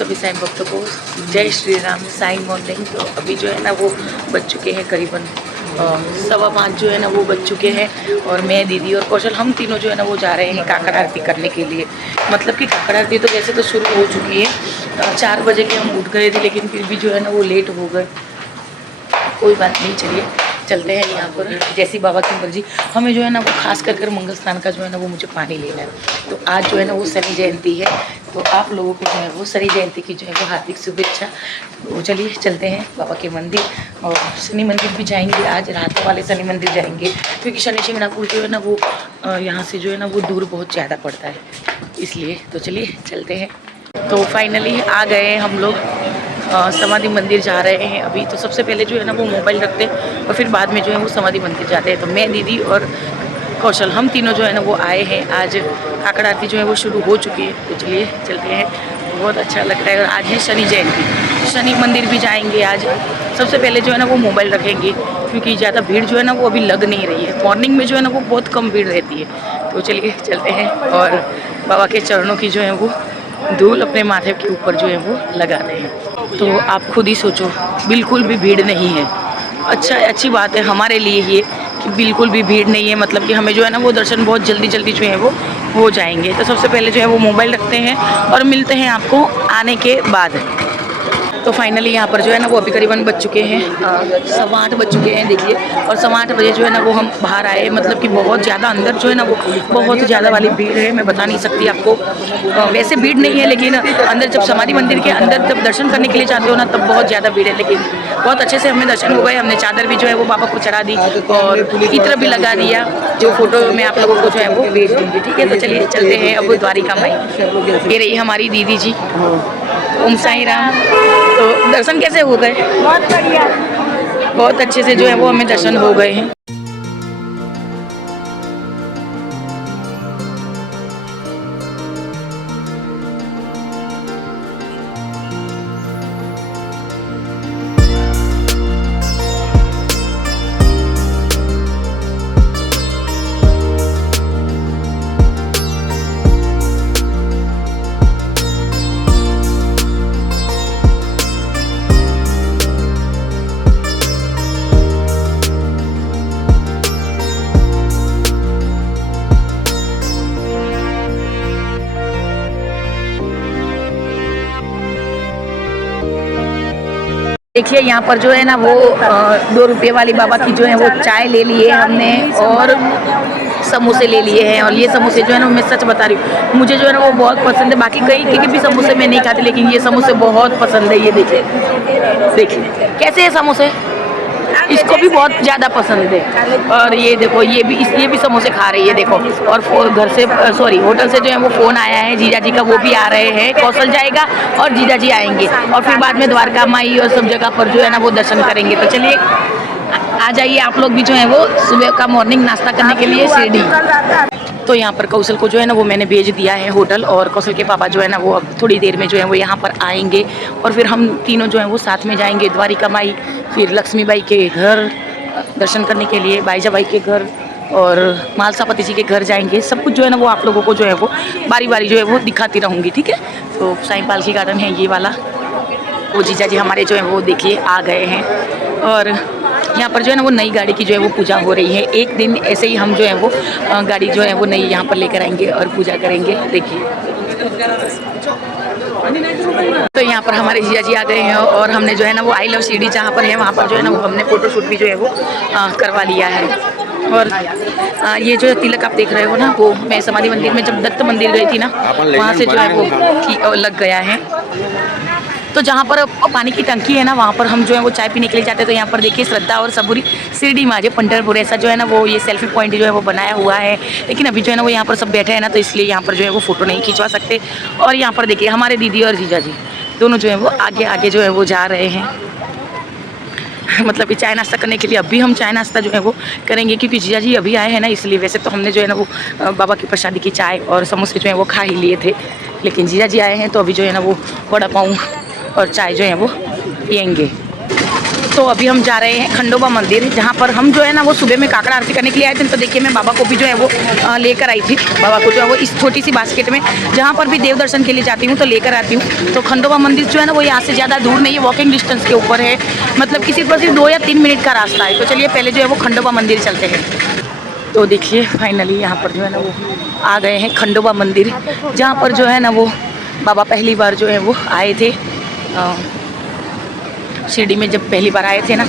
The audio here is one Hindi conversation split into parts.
सभी साईं भक्तों को जय श्री राम। साई मॉर्निंग। तो अभी जो है ना वो बज चुके हैं करीबन 5:15 जो है ना वो बज चुके हैं, और मैं, दीदी और कौशल हम तीनों जो है ना वो जा रहे हैं काकड़ आरती करने के लिए। मतलब कि काकड़ आरती तो वैसे तो शुरू हो चुकी है, 4 बजे के हम उठ गए थे, लेकिन फिर भी जो है ना वो लेट हो गए। कोई बात नहीं, चलिए चलते हैं यहाँ पर। जैसी बाबा की मर्जी। हमें जो है ना वो खास कर मंगल स्नान का जो है ना वो मुझे पानी लेना है। तो आज जो है ना वो शनि जयंती है, तो आप लोगों को जो है वो शनि जयंती की जो है वो हार्दिक शुभेच्छा। तो चलिए चलते हैं बाबा के मंदिर, और शनि मंदिर भी जाएंगे। आज रात वाले शनि मंदिर जाएंगे, क्योंकि शनि शिंगणापुर जो है ना वो यहाँ से जो है ना वो दूर बहुत ज़्यादा पड़ता है, इसलिए। तो चलिए चलते हैं। तो फाइनली आ गए हैं हम लोग, समाधि मंदिर जा रहे हैं अभी। तो सबसे पहले जो है ना वो मोबाइल रखते हैं, और फिर बाद में जो है वो समाधि मंदिर जाते हैं। तो मैं, दीदी और कौशल हम तीनों जो है ना वो आए हैं। आज काकड़ आरती जो है वो शुरू हो चुकी है, तो चलिए चलते हैं। बहुत अच्छा लगता है। और आज है शनि जयंती, शनि मंदिर भी जाएंगे आज। सबसे पहले जो है ना वो मोबाइल रखेंगे, क्योंकि ज़्यादा भीड़ जो है ना वो अभी लग नहीं रही है। मॉर्निंग में जो है ना वो बहुत कम भीड़ रहती है। तो चलिए चलते हैं, और बाबा के चरणों की जो है वो धूल अपने माथे के ऊपर जो है वो लगाते हैं। तो आप खुद ही सोचो, बिल्कुल भी भीड़ नहीं है। अच्छी बात है हमारे लिए ये कि बिल्कुल भी भीड़ नहीं है। मतलब कि हमें जो है ना वो दर्शन बहुत जल्दी जो है वो हो जाएंगे। तो सबसे पहले जो है वो मोबाइल रखते हैं, और मिलते हैं आपको आने के बाद। तो फाइनली यहाँ पर जो है ना वो अभी करीबन बज चुके हैं 8:15 बज चुके हैं, देखिए। और 8:15 बजे जो है ना वो हम बाहर आए। मतलब कि बहुत ज़्यादा अंदर जो है ना वो बहुत ज़्यादा वाली भीड़ है, मैं बता नहीं सकती आपको। वैसे भीड़ नहीं है, लेकिन अंदर जब समाधि मंदिर के अंदर जब दर्शन करने के लिए जाते हो ना तब बहुत ज़्यादा भीड़ है। लेकिन बहुत अच्छे से हमें दर्शन हो गए। हमने चादर भी जो है वो बाबा को चढ़ा दी, और इत्र भी लगा दिया, जो फोटो में आप लोगों को जो है वो भेज दूँगी, ठीक है। तो चलिए चलते हैं अब द्वारिका माई। ये रही हमारी दीदी जी। ओम साई राम। तो दर्शन कैसे हो गए? बहुत बढ़िया, बहुत अच्छे से जो है वो हमें दर्शन हो गए हैं। देखिए यहाँ पर जो है ना वो 2 रुपये वाली बाबा की जो है वो चाय ले लिए हमने, और समोसे ले लिए हैं। और ये समोसे जो है ना मैं सच बता रही हूँ, मुझे जो है ना वो बहुत पसंद है। बाकी कई के भी समोसे मैं नहीं खाती, लेकिन ये समोसे बहुत पसंद है। ये देखिए देखिए कैसे है समोसे, इसको भी बहुत ज़्यादा पसंद है। और ये देखो ये भी समोसे खा रही है, देखो। और घर से होटल से जो है वो फ़ोन आया है जीजा जी का, वो भी आ रहे हैं। कौशल जाएगा और जीजा जी आएंगे, और फिर बाद में द्वारका माई और सब जगह पर जो है ना वो दर्शन करेंगे। तो चलिए आ जाइए आप लोग भी जो है वो सुबह का मॉर्निंग नाश्ता करने के लिए शिरडी। तो यहाँ पर कौशल को जो है ना वो मैंने भेज दिया है होटल, और कौशल के पापा जो है ना वो अब थोड़ी देर में जो है वो यहाँ पर आएंगे, और फिर हम तीनों जो है वो साथ में जाएंगे द्वारिका माई, फिर लक्ष्मीबाई के घर दर्शन करने के लिए, बाईजाबाई के घर, और मालसापति जी के घर जाएंगे। सब कुछ जो है ना वो आप लोगों को जो है वो बारी बारी जो है वो दिखाती रहूँगी, ठीक है। तो साईं पालकी गार्डन है ये वाला। वो जीजा जी हमारे जो है वो देखिए आ गए हैं, और यहाँ पर जो है ना वो नई गाड़ी की जो है वो पूजा हो रही है। एक दिन ऐसे ही हम जो है वो गाड़ी जो है वो नई यहाँ पर लेकर आएंगे और पूजा करेंगे, देखिए। तो यहाँ पर हमारे जीजा जी आ गए हैं, और हमने जो है ना वो आई लव शिरडी जहाँ पर है वहाँ पर जो है ना वो हमने फ़ोटो शूट भी जो है वो करवा लिया है। और ये जो तिलक आप देख रहे हो ना, वो मैं समाधि मंदिर में जब दत्त मंदिर गई थी ना, वहाँ से जो है वो लग गया है। तो जहाँ पर पानी की टंकी है ना, वहाँ पर हम जो है वो चाय पीने के लिए जाते हैं। तो यहाँ पर देखिए श्रद्धा और सबूरी शिरडी माझे पंढरपुर ऐसा जो है ना वो ये सेल्फी पॉइंट जो है वो बनाया हुआ है। लेकिन अभी जो है ना वो यहाँ पर सब बैठे हैं ना, तो इसलिए यहाँ पर जो है वो फ़ोटो नहीं खिंचवा सकते। और यहाँ पर देखिए हमारे दीदी और जीजा जी दोनों जो है वो आगे जो है वो जा रहे हैं। मतलब कि चाय नाश्ता करने के लिए अभी हम चाय नाश्ता जो है वो करेंगे, क्योंकि जीजा जी अभी आए हैं ना, इसलिए। वैसे तो हमने जो है ना वो बाबा की प्रसादी की चाय और समोसे जो है वो खा ही लिए थे, लेकिन जीजा जी आए हैं तो अभी जो है ना वो वड़ा पाव और चाय जो है वो पियेंगे। तो अभी हम जा रहे हैं खंडोबा मंदिर, जहाँ पर हम जो है ना वो सुबह में काकड़ा आरती करने के लिए आए थे। तो देखिए मैं बाबा को भी जो है वो लेकर आई थी। बाबा को जो है वो इस छोटी सी बास्केट में, जहाँ पर भी देव दर्शन के लिए जाती हूँ तो लेकर आती हूँ। तो खंडोबा मंदिर जो है ना वो यहाँ से ज़्यादा दूर नहीं है, वॉकिंग डिस्टेंस के ऊपर है, मतलब किसी पर सिर्फ 2 या 3 मिनट का रास्ता है। तो चलिए पहले जो है वो खंडोबा मंदिर चलते हैं। तो देखिए फाइनली यहाँ पर जो है ना वो आ गए हैं खंडोबा मंदिर, जहाँ पर जो है ना वो बाबा पहली बार जो है वो आए थे। शिरडी में जब पहली बार आए थे ना,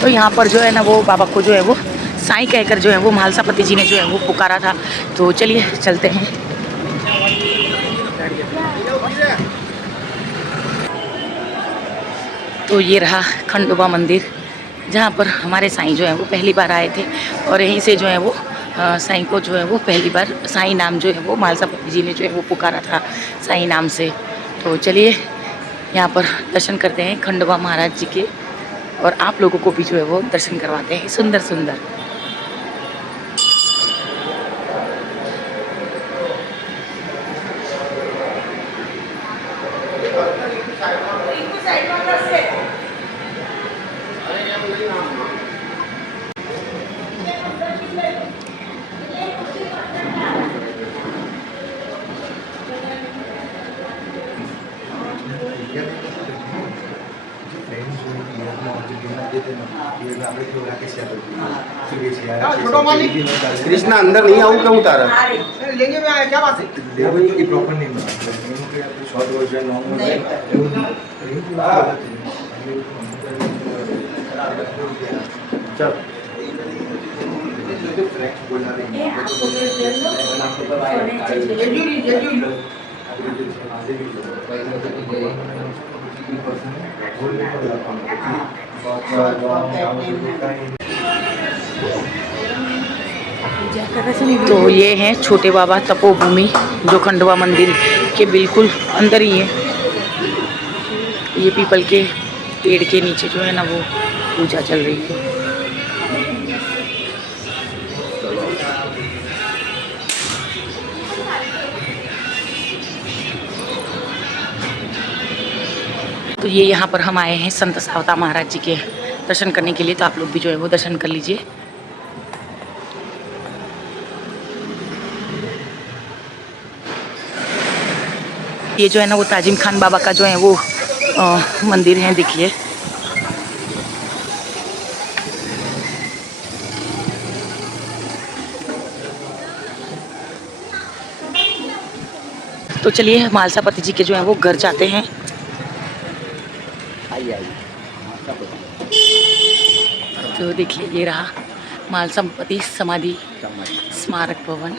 तो यहाँ पर जो है ना वो बाबा को जो है वो साईं कहकर जो है वो म्हालसापति जी ने जो है वो पुकारा था। तो चलिए चलते हैं। तो ये रहा खंडोबा मंदिर, जहाँ पर हमारे साईं जो है वो पहली बार आए थे, और यहीं से जो है वो साईं को जो है वो पहली बार साईं नाम जो है वो म्हालसापति जी ने जो है वो पुकारा था साईं नाम से। तो चलिए यहाँ पर दर्शन करते हैं खंडोबा महाराज जी के, और आप लोगों को भी जो है वो दर्शन करवाते हैं सुंदर सुंदर। कृष्णा अंदर नहीं आऊँ क्यों उतारा लेंगे में आया क्या बात है? की प्रॉपर नहीं शॉर्ट वर्जन तो ये हैं छोटे बाबा तपोभूमि, जो खंडोबा मंदिर के बिल्कुल अंदर ही है। ये पीपल के पेड़ के नीचे जो है ना वो पूजा चल रही है। तो ये यहाँ पर हम आए हैं संत सावता महाराज जी के दर्शन करने के लिए, तो आप लोग भी जो है वो दर्शन कर लीजिए। ये जो है ना वो ताजिम खान बाबा का जो है वो मंदिर है, देखिए। तो चलिए म्हालसापति जी के जो है वो घर जाते हैं। तो देखिए ये रहा म्हालसापति समाधि स्मारक भवन।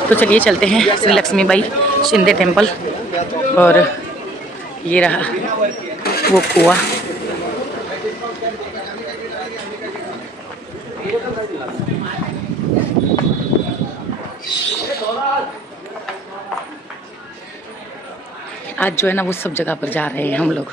तो चलिए चलते हैं श्री लक्ष्मीबाई शिंदे टेम्पल, और ये रहा वो कुआं। आज जो है ना वो सब जगह पर जा रहे हैं हम लोग।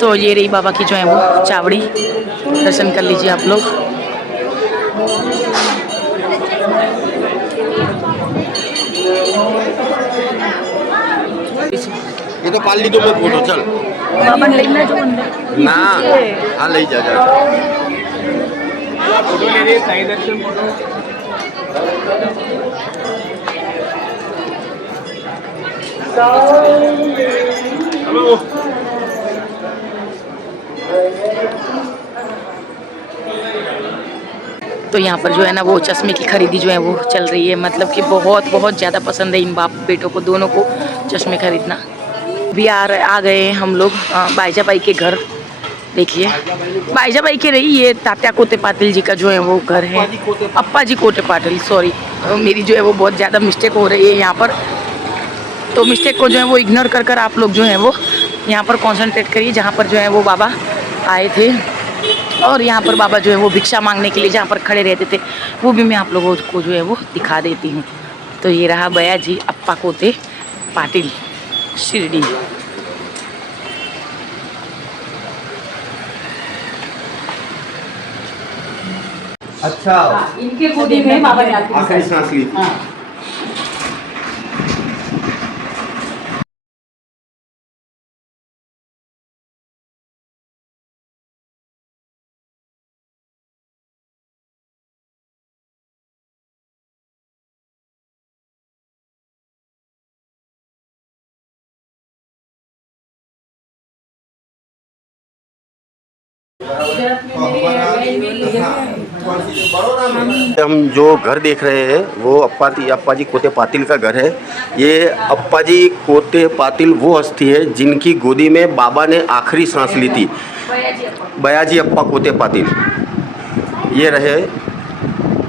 तो ये रही बाबा की जो है वो चावड़ी, दर्शन कर लीजिए आप लोग। ये तो पाल ली तो मैं फोटो चल बाबा लेना जो अंदर ना हाँ ले जा फोटो ले रही है, साईं दर्शन फोटो। तो यहाँ पर जो है ना वो चश्मे की खरीदी जो है वो चल रही है, मतलब कि बहुत बहुत ज़्यादा पसंद है इन बाप बेटों को, दोनों को चश्मे खरीदना। भी आ गए हैं हम लोग बाईजा बाई के घर। देखिए बाईजा बाई के रही, ये तात्या कोते पाटिल जी का जो है वो घर है, अप्पा जी कोते पाटिल, सॉरी मेरी जो है वो बहुत ज़्यादा मिस्टेक हो रही है यहाँ पर, तो मिस्टेक को जो है वो इग्नोर कर कर आप लोग जो है वो यहाँ पर कॉन्सेंट्रेट करिए, जहाँ पर जो है वो बाबा आए थे। और यहाँ पर बाबा जो है वो भिक्षा मांगने के लिए जहाँ पर खड़े रहते थे वो भी मैं आप लोगों को जो है वो दिखा देती हूँ। तो ये रहा बया जी अप्पा कोते पाटिल शिरडी। अच्छा, इनके गोदी में बाबा ने आखिरी सांस ली। हम जो घर देख रहे हैं वो अप्पा जी कोते पाटिल का घर है। ये अप्पा जी कोते पाटिल वो हस्ती है जिनकी गोदी में बाबा ने आखिरी सांस ली थी। बयाजी अप्पा कोते पाटिल ये रहे।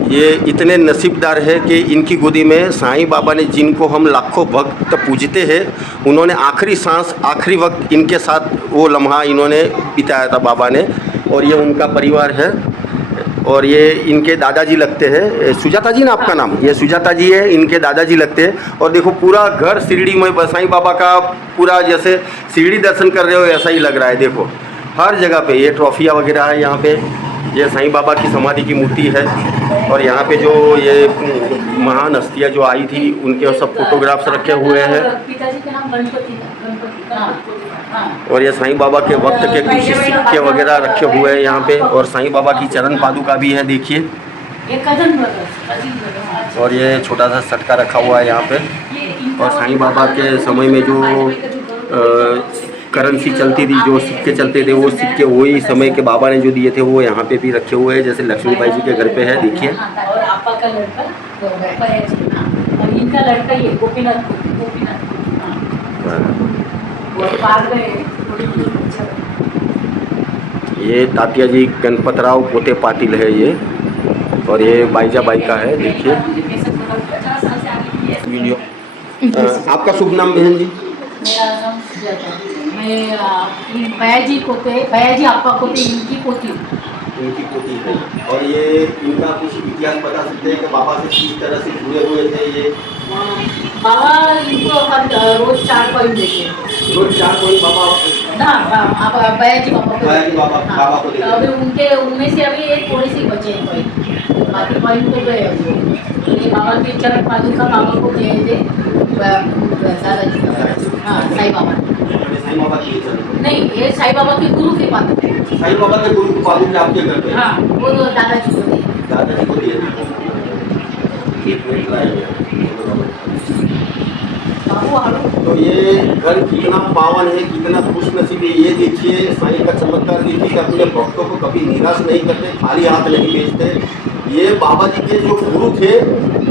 ये इतने नसीबदार है कि इनकी गोदी में साईं बाबा ने, जिनको हम लाखों भक्त पूजते हैं, उन्होंने आखिरी सांस आखिरी वक्त इनके साथ वो लम्हा इन्होंने बिताया था बाबा ने। और ये उनका परिवार है और ये इनके दादाजी लगते हैं। सुजाता जी ना आपका नाम? ये सुजाता जी है, इनके दादाजी लगते हैं। और देखो पूरा घर शिरडी में साईं बाबा का पूरा जैसे शिरडी दर्शन कर रहे हो ऐसा ही लग रहा है। देखो हर जगह पे ये ट्रॉफियाँ वगैरह है। यहाँ पे ये साईं बाबा की समाधि की मूर्ति है और यहाँ पे जो ये महान हस्तियाँ जो आई थी उनके सब फोटोग्राफ्स रखे हुए हैं। पिताजी के नाम गणपति और ये साईं बाबा के वक्त के कुछ सिक्के वगैरह रखे हुए हैं यहाँ पे। और साईं बाबा की चरण पादुका भी है, देखिए। और ये छोटा सा सटका रखा हुआ है यहाँ पे। और साईं बाबा के समय में जो करेंसी चलती थी, जो सिक्के चलते थे, वो सिक्के वही समय के बाबा ने जो दिए थे वो यहाँ पे भी रखे हुए हैं, जैसे लक्ष्मीबाई जी के घर पे है, देखिए। और आपा का लड़का और इनका लड़का ये गोपीनाथ ये तात्या जी गणपतराव कोते पाटिल है ये। और ये बाईजा बाई का है, देखिए। आपका शुभ नाम बहन जी? मेरा नाम सुजाता। मैं बयाजी अप्पा कोते इनकी पोती है। और ये इनका कुछ इतिहास बता सकते हैं कि बाबा से किस तरह से जुड़े हुए थे ये? बाबा इनको रोज 4 कॉइन देते। रोज 4 कॉइन बाबा ना बयाजी बाबा को देते। अभी उनमें से अभी एक थोड़ी सी बचे हैं कॉइन, बाकी कॉइन तो गए अभी। ये बाबा के चरण पादुका बाबा को दे दादाजी। हाँ साईं बाबा की नहीं, ये साईं बाबा के गुरु के पादुका। साईं बाबा के गुरु के पादुका आपके घर पे? हाँ वो तो दादाजी को दिए। दादाजी को दिए। एक मिनट लाएंगे। तो ये घर कितना पावन है, कितना खुशनसीब है, ये देखिए। साईं का चमत्कार देखिए कि अपने भक्तों को कभी निराश नहीं करते, खाली हाथ नहीं भेजते। ये बाबा जी के जो गुरु थे,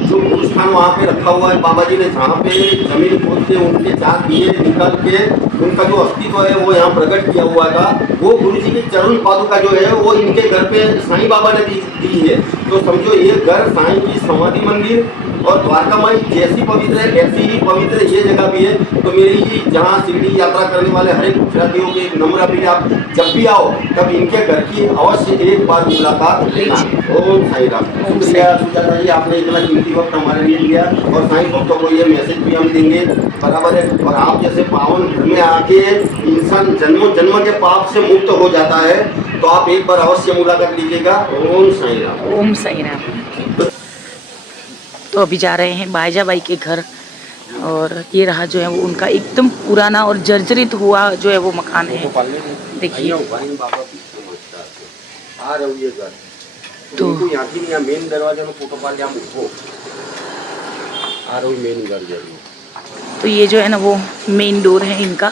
जो गुरु स्थान वहाँ पे रखा हुआ है। बाबा जी ने जहाँ पे जमीन खोद के उनके 4 दिए निकाल के उनका जो अस्तित्व है वो यहाँ प्रकट किया हुआ था। वो गुरु जी के चरण पादुका जो है वो इनके घर पे साईं बाबा ने दी है। तो समझो ये घर साईं की समाधि मंदिर और द्वारका माई जैसी पवित्र है ऐसी ही पवित्र ये जगह भी है। तो मेरी जहाँ शिरडी यात्रा करने वाले हर एक गुजरातियों की एक नम्र अपील, आप जब भी आओ तब इनके घर की अवश्य एक बार मुलाकात लेना। ओम साईं राम। शुक्रिया सुजाता जी, आपने इतना कीमती वक्त हमारे लिए लिया। और साईं भक्तों को ये मैसेज भी हम देंगे बराबर है। और आप जैसे पावन घर में आके इंसान जन्मों जन्म के पाप से मुक्त हो जाता है, तो आप एक बार अवश्य मुलाकात लीजिएगा। ओम साईं राम। ओम साईं राम। तो अभी जा रहे हैं बाईजा बाई के घर। और ये रहा जो है वो उनका एकदम पुराना और जर्जरित हुआ जो है वो मकान है, देखिए। તો ત્યાંથી ત્યાં મેઇન દરવાજાનો ફોટો પાડી આમ ઊભો આ રહ્યું મેઇન ઘર જેવું तो ये जो है ना वो मेन डोर है इनका।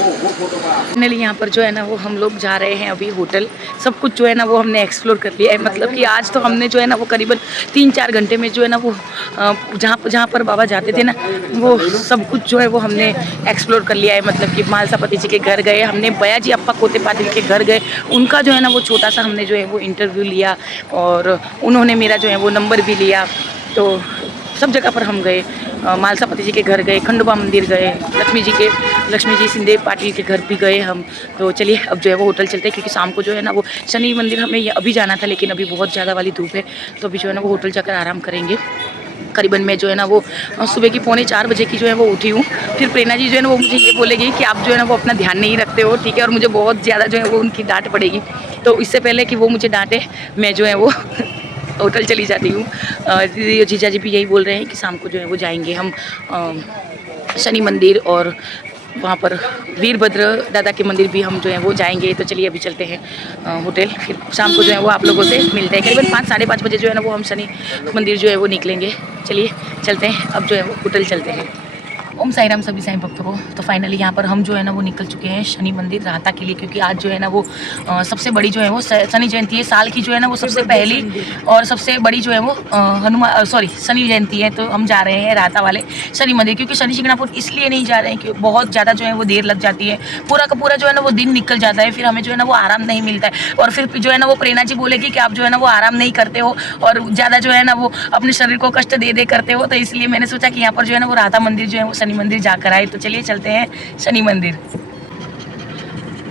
फाइनली यहाँ पर जो है ना वो हम लोग जा रहे हैं अभी होटल। सब कुछ जो है ना वो हमने एक्सप्लोर कर लिया है, मतलब कि आज तो हमने जो है ना वो करीबन 3-4 घंटे में जो है ना वो जहाँ पर बाबा जाते थे ना वो सब कुछ जो है वो हमने एक्सप्लोर कर लिया है। मतलब कि मालसापति जी के घर गए, हमने बया जी अप्पा कोते पाटिल के घर गए, उनका जो है ना वो छोटा सा हमने जो है वो इंटरव्यू लिया और उन्होंने मेरा जो है वो नंबर भी लिया। तो सब जगह पर हम गए, मालसापति जी के घर गए, खंडोबा मंदिर गए, लक्ष्मी जी सिंधे पाटिल के घर भी गए हम। तो चलिए अब जो है वो होटल चलते हैं, क्योंकि शाम को जो है ना वो शनि मंदिर हमें अभी जाना था, लेकिन अभी बहुत ज़्यादा वाली धूप है, तो अभी जो है ना वो होटल जाकर आराम करेंगे। करीबन मैं जो है ना वो सुबह की 3:45 बजे की जो है वो उठी हूँ। फिर प्रेरणा जी जो है ना वो मुझे ये बोलेगी कि आप जो है ना वो अपना ध्यान नहीं रखते हो, ठीक है, और मुझे बहुत ज़्यादा जो है वो उनकी डांट पड़ेगी। तो इससे पहले कि वो मुझे डांटे मैं जो है वो होटल चली जाती हूँ। दीदी और जीजा जी भी यही बोल रहे हैं कि शाम को जो है वो जाएंगे हम शनि मंदिर, और वहाँ पर वीरभद्र दादा के मंदिर भी हम जो है वो जाएंगे। तो चलिए अभी चलते हैं होटल, फिर शाम को जो है वो आप लोगों से मिलते हैं। करीबन 5-5:30 बजे जो है ना वो हम शनि मंदिर जो है वो निकलेंगे। चलिए चलते हैं, अब जो है वो होटल चलते हैं। ओम साई राम सभी साईं भक्तों को। तो फाइनली यहाँ पर हम जो है ना वो निकल चुके हैं शनि मंदिर राहता के लिए, क्योंकि आज जो है ना वो सबसे बड़ी जो है वो शनि जयंती है। साल की जो है ना वो सबसे पहली और सबसे बड़ी जो है वो शनि जयंती है। तो हम जा रहे हैं राहता वाले शनि मंदिर, क्योंकि शनि शिंगणापुर इसलिए नहीं जा रहे हैं कि बहुत ज़्यादा जो है वो देर लग जाती है, पूरा का पूरा जो है ना वो दिन निकल जाता है, फिर हमें जो है ना वो आराम नहीं मिलता है। और फिर जो है ना वो प्रेरणा जी बोलेगी कि आप जो है ना वो आराम नहीं करते हो और ज़्यादा जो है ना वो अपने शरीर को कष्ट दे करते हो। तो इसलिए मैंने सोचा कि यहाँ पर जो है ना वो राहता मंदिर जो है वो शनि मंदिर जाकर आए। तो चलिए चलते हैं शनि मंदिर।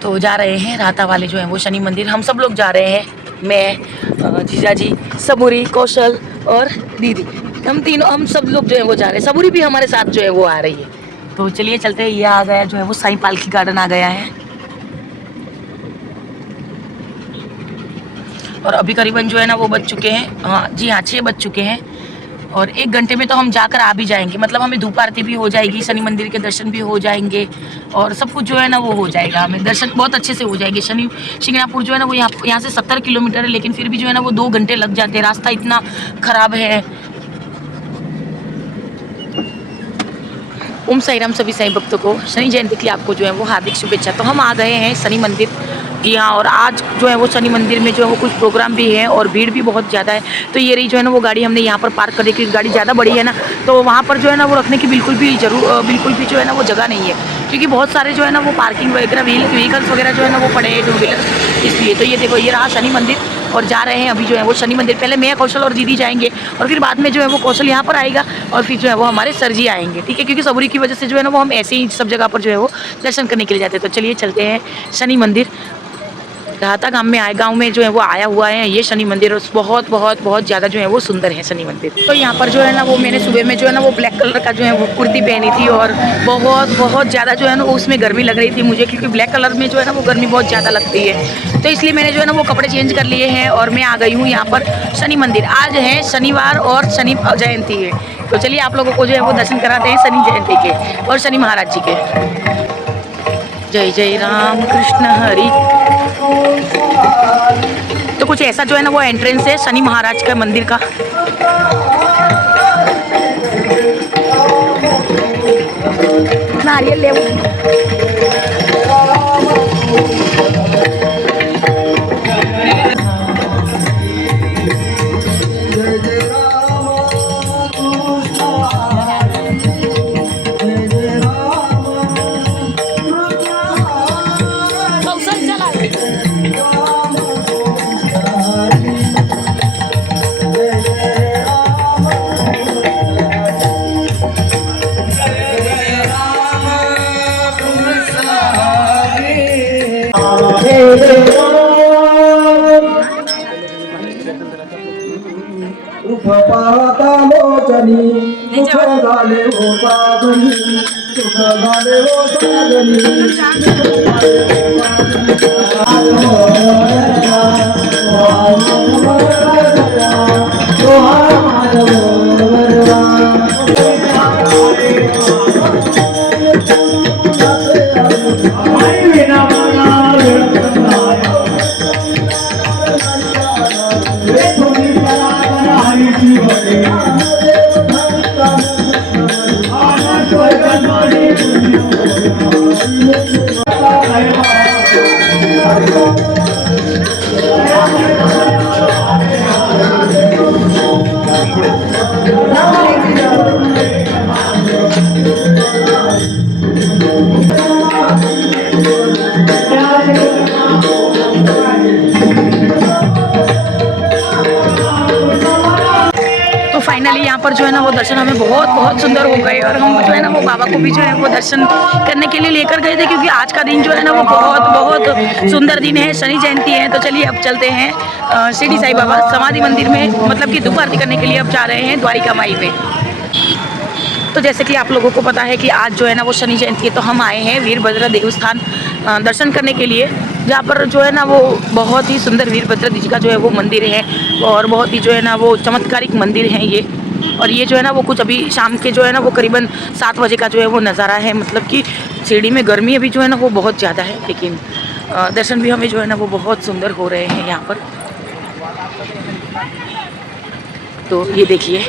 तो जा रहे हैं राहता वाले जो है वो शनि मंदिर, हम सब लोग जा रहे हैं, मैं, जीजा जी, सबूरी, कौशल और दीदी, हम सब लोग जो है वो जा रहे हैं। सबूरी भी हमारे साथ जो है वो आ रही है। तो चलिए चलते हैं। ये आ गया जो है वो साईं पालकी गार्डन आ गया है, और अभी करीबन जो है ना वो बज चुके हैं, हाँ जी हाँ 6 बज चुके हैं, और 1 घंटे में तो हम जाकर आ भी जाएंगे। मतलब हमें धूप आरती भी हो जाएगी, शनि मंदिर के दर्शन भी हो जाएंगे, और सब कुछ जो है ना वो हो जाएगा, हमें दर्शन बहुत अच्छे से हो जाएंगे। शनि शिंगणापुर जो है ना वो यहाँ से 70 किलोमीटर है, लेकिन फिर भी जो है ना वो 2 घंटे लग जाते हैं, रास्ता इतना खराब है। ओम साई राम सभी साईं भक्तों को शनि जयंती के लिए आपको जो है वो हार्दिक शुभेच्छा। तो हम आ गए हैं शनि मंदिर, जी हाँ, और आज जो है वो शनि मंदिर में जो है वो कुछ प्रोग्राम भी है और भीड़ भी बहुत ज़्यादा है। तो ये रही जो है ना वो गाड़ी हमने यहाँ पर पार्क कर दी, क्योंकि गाड़ी ज़्यादा बड़ी है ना, तो वहाँ पर जो है ना वो रखने की बिल्कुल भी जो है ना वो जगह नहीं है, क्योंकि बहुत सारे जो है ना वो पार्किंग वगैरह व्हीकल्स वगैरह जो है ना वो पड़े हैं, 2 व्हीलर, इसलिए। तो ये देखो ये रहा शनि मंदिर, और जा रहे हैं अभी जो है वो शनि मंदिर। पहले मैं, कौशल और दीदी जाएंगे, और फिर बाद में जो है वो कौशल यहाँ पर आएगा, और फिर जो है वो हमारे सर जी आएंगे, ठीक है, क्योंकि सबूरी की वजह से जो है ना वो हम ऐसे ही सब जगह पर जो है वो दर्शन करने के लिए जाते हैं। तो चलिए चलते हैं शनि मंदिर। राहता गांव में जो है वो आया हुआ है ये शनि मंदिर, और बहुत बहुत बहुत ज़्यादा जो है वो सुंदर है शनि मंदिर। तो यहाँ पर जो है ना वो मैंने सुबह में जो है ना वो ब्लैक कलर का जो है वो कुर्ती पहनी थी, और बहुत बहुत ज़्यादा जो है ना वो उसमें गर्मी लग रही थी मुझे, क्योंकि ब्लैक कलर में जो है ना वो गर्मी बहुत ज़्यादा लगती है। तो इसलिए मैंने जो है ना वो कपड़े चेंज कर लिए हैं, और मैं आ गई हूँ यहाँ पर शनि मंदिर। आज है शनिवार और शनि जयंती है, तो चलिए आप लोगों को जो है वो दर्शन कराते हैं शनि जयंती के और शनि महाराज जी के। जय जय राम कृष्ण हरि। तो कुछ ऐसा जो है ना वो एंट्रेंस है शनि महाराज का मंदिर का। नारियल ले मोचनी सुख गाले हो साधनी, सुख गाले हो साधनी। दर्शन हमें बहुत बहुत सुंदर हो गए और हम जो है ना वो बाबा को भी जो है वो दर्शन करने के लिए लेकर गए थे, क्योंकि आज का दिन जो है ना वो बहुत बहुत सुंदर दिन है, शनि जयंती है। तो चलिए अब चलते हैं शिरडी साईं बाबा समाधि मंदिर में, मतलब कि धूप आरती करने के लिए अब जा रहे हैं द्वारिका माई में। तो जैसे कि आप लोगों को पता है कि आज जो है ना वो शनि जयंती है, तो हम आए हैं वीरभद्र देवस्थान दर्शन करने के लिए, जहाँ पर जो है ना वो बहुत ही सुंदर वीरभद्र जी का जो है वो मंदिर है और बहुत ही जो है ना वो चमत्कारिक मंदिर है ये। और ये जो है ना वो कुछ अभी शाम के जो है ना वो करीबन 7 बजे का जो है वो नज़ारा है। मतलब कि शिरडी में गर्मी अभी जो है ना वो बहुत ज़्यादा है, लेकिन दर्शन भी हमें जो है ना वो बहुत सुंदर हो रहे हैं यहाँ पर। तो ये देखिए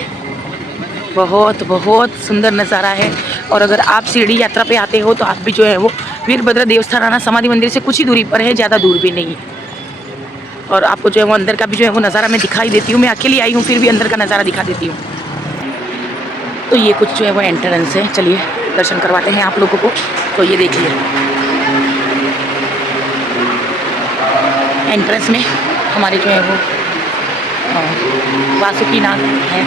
बहुत बहुत सुंदर नज़ारा है। और अगर आप शिरडी यात्रा पे आते हो तो आप भी जो है वो वीरभद्र देवस्थान आना, समाधि मंदिर से कुछ ही दूरी पर है, ज़्यादा दूर भी नहीं। और आपको जो है वो अंदर का भी जो है वो नज़ारा मैं दिखाई देती हूँ। मैं अकेली आई हूँ फिर भी अंदर का नज़ारा दिखा देती हूँ। तो ये कुछ जो है वो एंट्रेंस है, चलिए दर्शन करवाते हैं आप लोगों को। तो ये देखिए एंट्रेंस में हमारे जो है वो वासुकीनाथ है।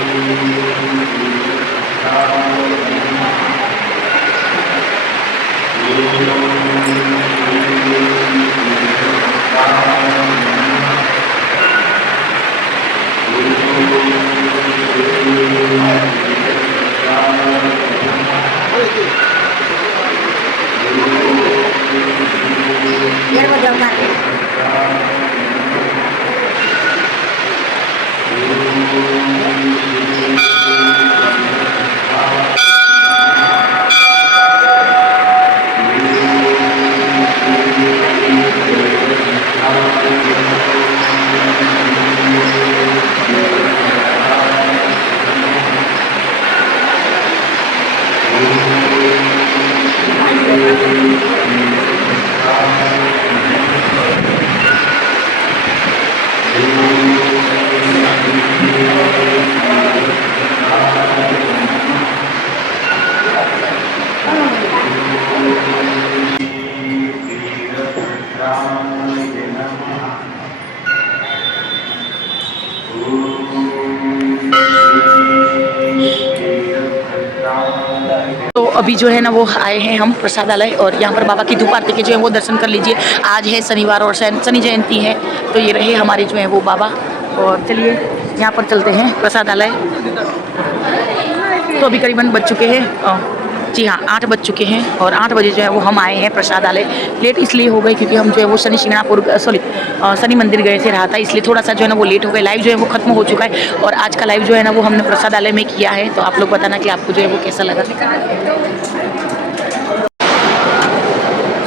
तो अभी जो है ना वो आए हैं हम प्रसादालय, और यहाँ पर बाबा की धूप आरती के जो है वो दर्शन कर लीजिए। आज है शनिवार और शनि जयंती है, तो ये रहे हमारे जो है वो बाबा। और चलिए यहाँ पर चलते हैं प्रसादालय। तो अभी करीबन बज चुके हैं, जी हाँ 8 बज चुके हैं और 8 बजे जो है वो हम आए हैं प्रसादालय। लेट इसलिए हो गई क्योंकि हम जो है वो शनि मंदिर गए थे रहा था, इसलिए थोड़ा सा जो है ना वो लेट हो गए। लाइव जो है वो खत्म हो चुका है और आज का लाइव जो है ना वो हमने प्रसादालय में किया है। तो आप लोग बताना कि आपको जो है वो कैसा लगा।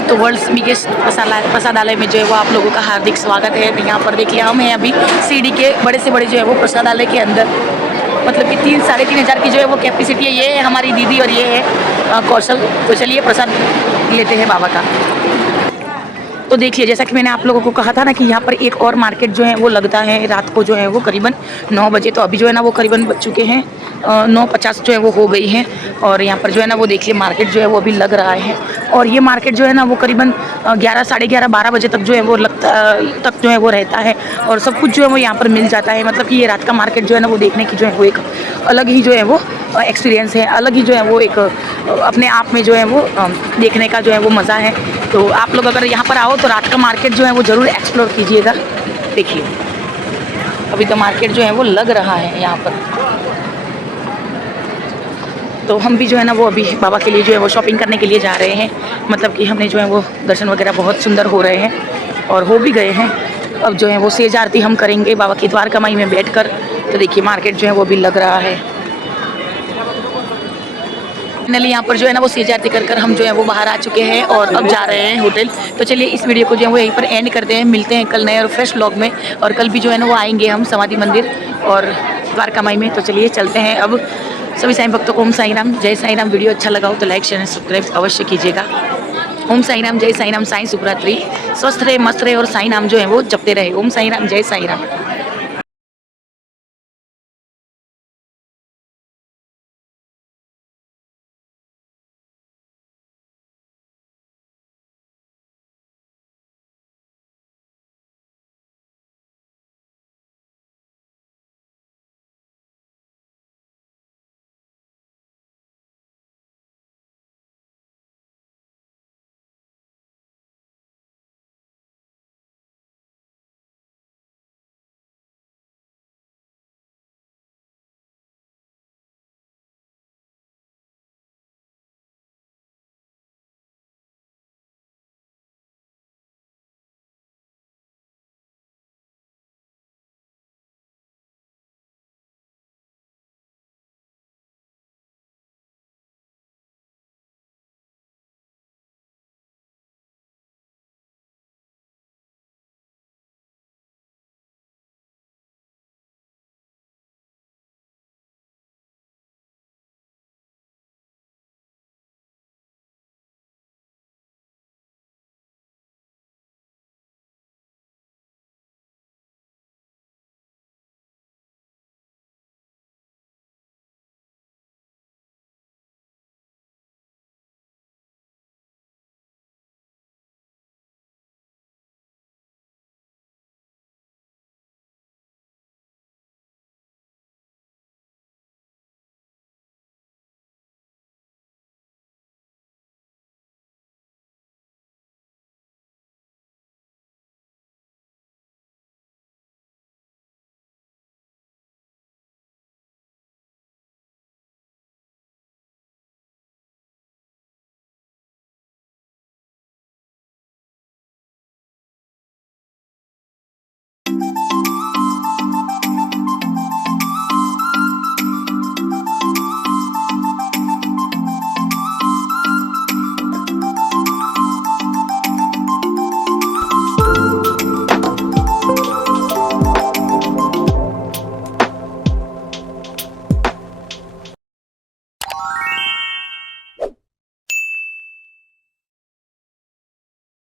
तो वर्ल्ड्स बिगेस्ट प्रसादालय में जो है वो आप लोगों का हार्दिक स्वागत है। तो यहाँ पर देखिए हम हैं अभी सीढ़ी के बड़े से बड़े जो है वो प्रसादालय के अंदर, मतलब कि 3-3.5 हज़ार की जो है वो कैपेसिटी है। ये है हमारी दीदी और ये है कौशल। तो चलिए प्रसाद लेते हैं बाबा का। तो देखिए जैसा कि मैंने आप लोगों को कहा था ना कि यहाँ पर एक और मार्केट जो है वो लगता है रात को जो है वो करीबन 9 बजे। तो अभी जो है ना वो करीबन बज चुके हैं 9:50 जो है वो हो गई है। और यहाँ पर जो है ना वो देखिए मार्केट जो है वो अभी लग रहा है। और ये मार्केट जो है ना वो करीबन 11, साढ़े 11, 12 बजे तक जो है वो तक जो है वो रहता है और सब कुछ जो है वो यहाँ पर मिल जाता है। मतलब कि ये रात का मार्केट जो है ना वो देखने की जो है वो एक अलग ही जो है वो एक्सपीरियंस है, अलग ही जो है वो एक अपने आप में जो है वो देखने का जो है वो मज़ा है। तो आप लोग अगर यहाँ पर आओ तो रात का मार्केट जो है वो ज़रूर एक्सप्लोर कीजिएगा। देखिए अभी तो मार्केट जो है वो लग रहा है यहाँ पर। तो हम भी जो है ना वो अभी बाबा के लिए जो है वो शॉपिंग करने के लिए जा रहे हैं। मतलब कि हमने जो है वो दर्शन वगैरह बहुत सुंदर हो रहे हैं और हो भी गए हैं। अब जो है वो सेज आरती हम करेंगे बाबा की द्वारका माई में बैठकर। तो देखिए मार्केट जो है वो भी लग रहा है। फाइनली यहाँ पर जो है ना वो सेज आरती कर हम जो है वो बाहर आ चुके हैं और अब जा रहे हैं होटल। तो चलिए इस वीडियो को जो है वो यहीं पर एंड करते हैं। मिलते हैं कल नए और फ्रेश व्लॉग में। और कल भी जो है ना वो आएंगे हम समाधि मंदिर और द्वारका माई में। तो चलिए चलते हैं अब। सभी साईं भक्तों को ओम साई राम, जय साई राम। वीडियो अच्छा लगा हो तो लाइक शेयर सब्सक्राइब अवश्य कीजिएगा। ओम साई राम, जय साई राम। साईं शुभरात्रि। स्वस्थ रहे, मस्त रहे और साईं नाम जो है वो जपते रहे। ओम साई राम, जय साई राम।